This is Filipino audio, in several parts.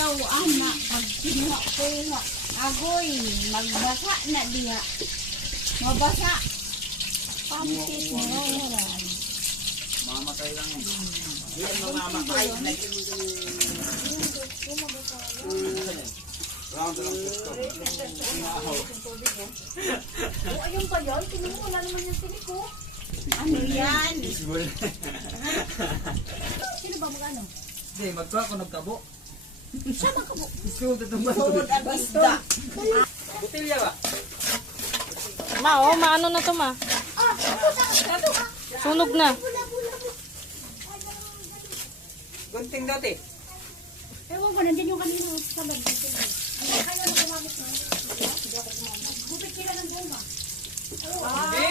ayaw, anak. Pag kinuha-kuha. Agoy, magbasa na diya. Mabasa. Pampit mo yan. Mamatay lang yan. Yan mamamatay. Round lang gusto. Ayun ba yun? Tingnan mo, wala naman yung tinik ko. Ano yan? Sino ba mag-ano? Hindi, magkuha ko nagkabo. Siya magkabo. Isunod itong Sud ang isda. Butilya ba? Ma, oh, maano na to, ma? Sunog na. Gunting dati. Ewan ko, nandiyan yung kanina sa bag. Kaya na gumamit na. Hindi ako gumamit. Gupit sila ng bunga. Hindi.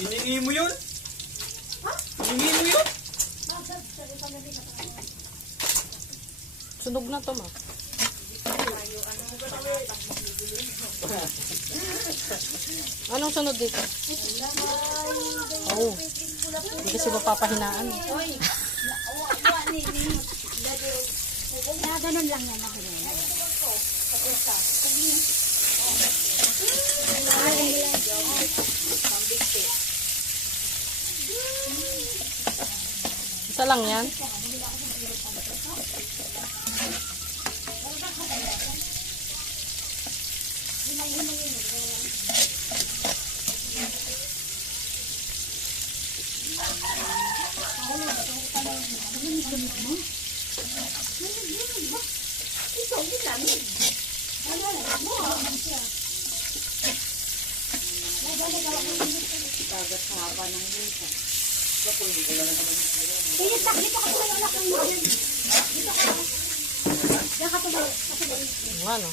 Hiningi mo yun? Hiningi mo yun? Sunog na to, ma. Anong sunod dito? Oh. Hindi kasi mapapahinaan. Ganun lang yan. Isa lang yan. Dito ka tuloy anak ng mga. Dito ka. Diyan ka tuloy. Ano?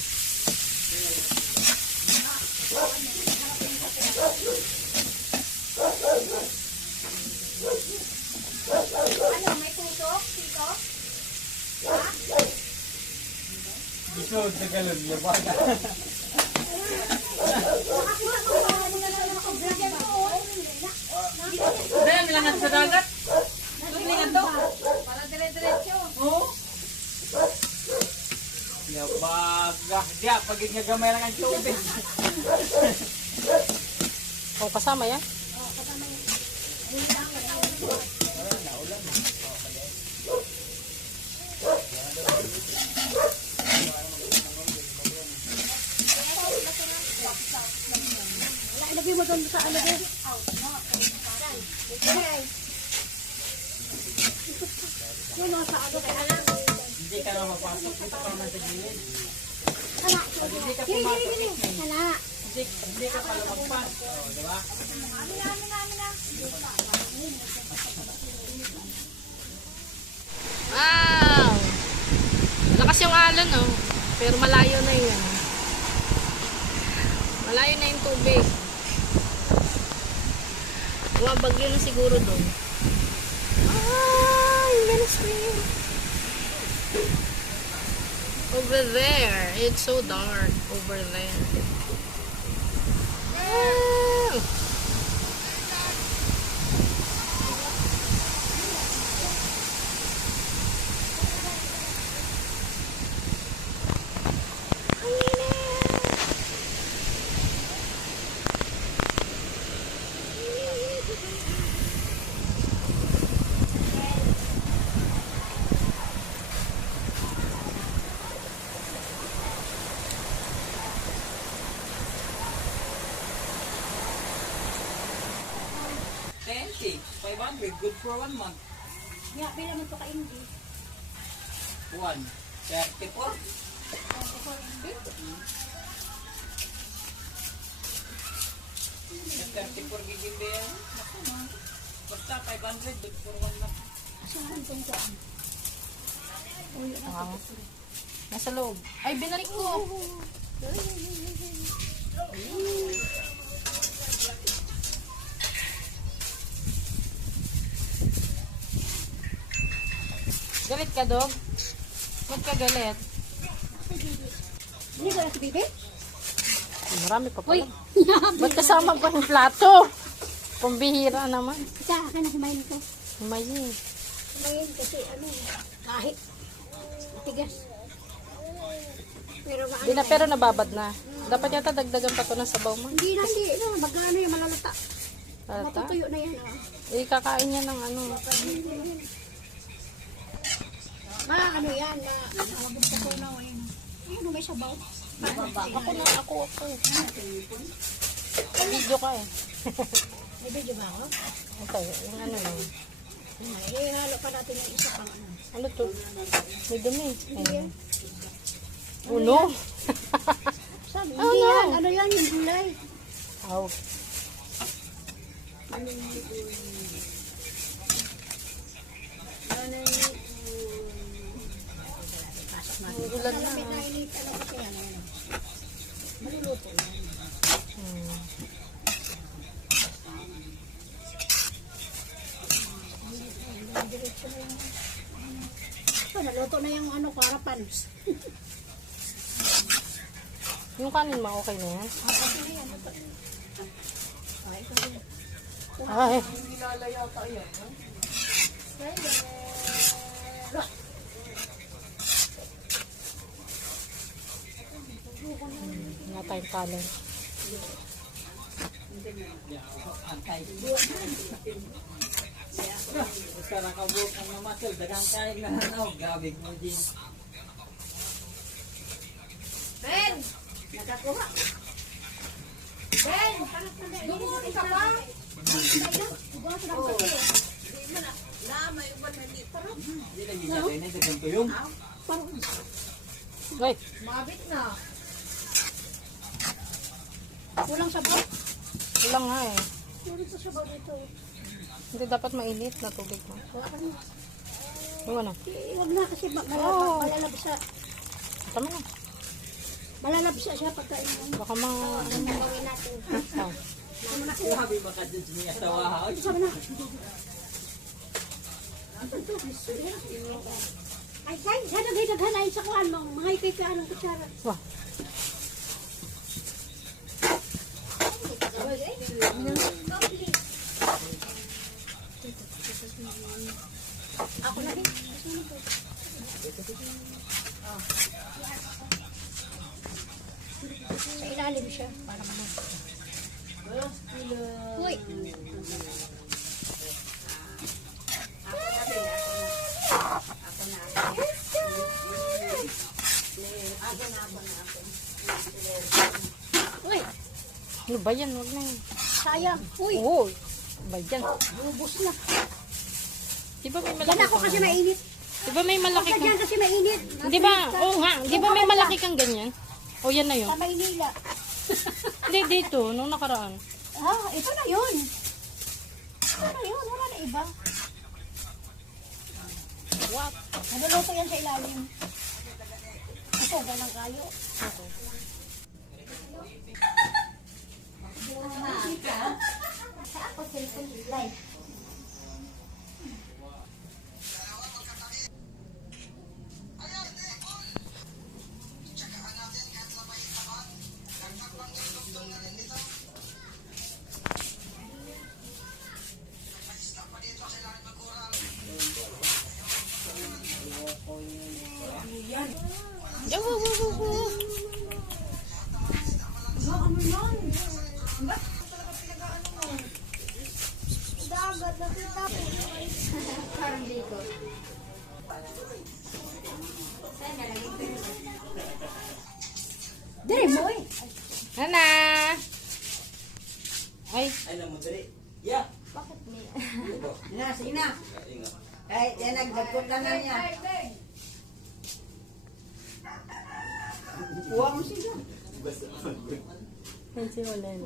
Ano, may tutok? Dito? Isunod sa galon. Yabaga. Dahil lang sa dagat. Tulingan to. Para dire-diretso. Oo. Yabaga. Diya, pagit nga gamay lang ang tubig. Oh, kasama yan? Ilagay mo doon sa ano doon. Yun o, sa ano kaya lang. Hindi ka na mapasok. Dito ka naman sa gilid. Hala. Gini. Hala. Hindi ka pala magpas. O, diba? Wow! Lakas yung alon, oh. Pero malayo na yun. Malayo na yung tubig. Bagyo na siguro doon. Ah, I'm gonna swim. Over there. It's so dark over there. Ah! $10, $500, good for 1 month. Yeah, pila mo ito ka-Indi. 1, 34. Yung 34 gigindi yan. Basta 500, good for 1 month. Saan itong kuan? Ah, nasa loob. Ay, binalik ko. Galit ka, Dog? Ba't ka galit? Hindi ba na si Bibi? Marami pa Uy! pala. Ba't kasama pa yung plato? Pambihira naman. Isa, akin na himayin ko. Imagine. Himayin kasi ano, kahit tigas. Pero Pero nababad na. Dapat yata dagdagan pa to ng sabaw mo. hindi na. Magano yung malalata. Tata? Matutuyo na yan. Eh, kakain niya ng ano. Ano yan? Magusto ko na. Ayun, may sabaw. Ako. Video ka eh. May video ba ako? Okay, yung ano lang. Halo pa natin yung isa pang ano. Ano to? May dumi. Uno? Sabi, hindi yan. Ano yan? Yung gulay. Aw. Ulan na. Malapit na init. Ano kasi yan? Maluluto yan. Diretso na yung... naluto na yung ano, karapan. Yung kanin mo, okay na yan? Okay na yan. Ay, ito din. Ay. Nilalaya pa yan. Wala tayong kanin. Basta nakabuok ang mamasal. Dagang kain na hanaw. Gabig mo din. Ben! Nakakuha. Ben! Lumuot ka pa? Hindi na ginagay na dagang tuyong. Ay, Mabit na. Kulang sabaw. kulang nga eh. Kulang sa sabaw dito. Hindi dapat mainit na tubig mo. Yung ano? Huwag na kasi malalabsa. Tama na. Malalabsa siya pagkain mo. Baka mga... Ano na gawin natin? Oh. Sabi baka dyan niya sa wahaw. Sabi na. Ay, guys, sana kayo naghanayin sa kuhan mo. Mga ikay anong kutsara. Wah. Ako na rin. Sa ilalim siya. Para naman. Uy. Uy. Ano ba yan? Huwag na yan. Sayang. Uy. Oo. Ano ba yan? Lubos na. Di ba may Yan malaki ako kang... kasi mainit. Di ba may malaki Yan kang... kasi mainit. Di ba? Oo nga. Di ba may malaki kang ganyan? O yan na yun. Sa Maynila. Hindi, dito. Nung nakaraan. Ah, ito na yun. Ito na yun. Wala na iba. What? Naluluto yan sa ilalim. Ito, ganang kayo. Sa ako, cellphone live. Yaw, wow, wow, wow. Dagat, nakita ko. Parang dito. Dire mo eh. Nana! Ay, Alam mo dali. Yeah. Na, sige na. Kahit yan, nagdagkot na na niya. Huwag mo siya. yan si Olen.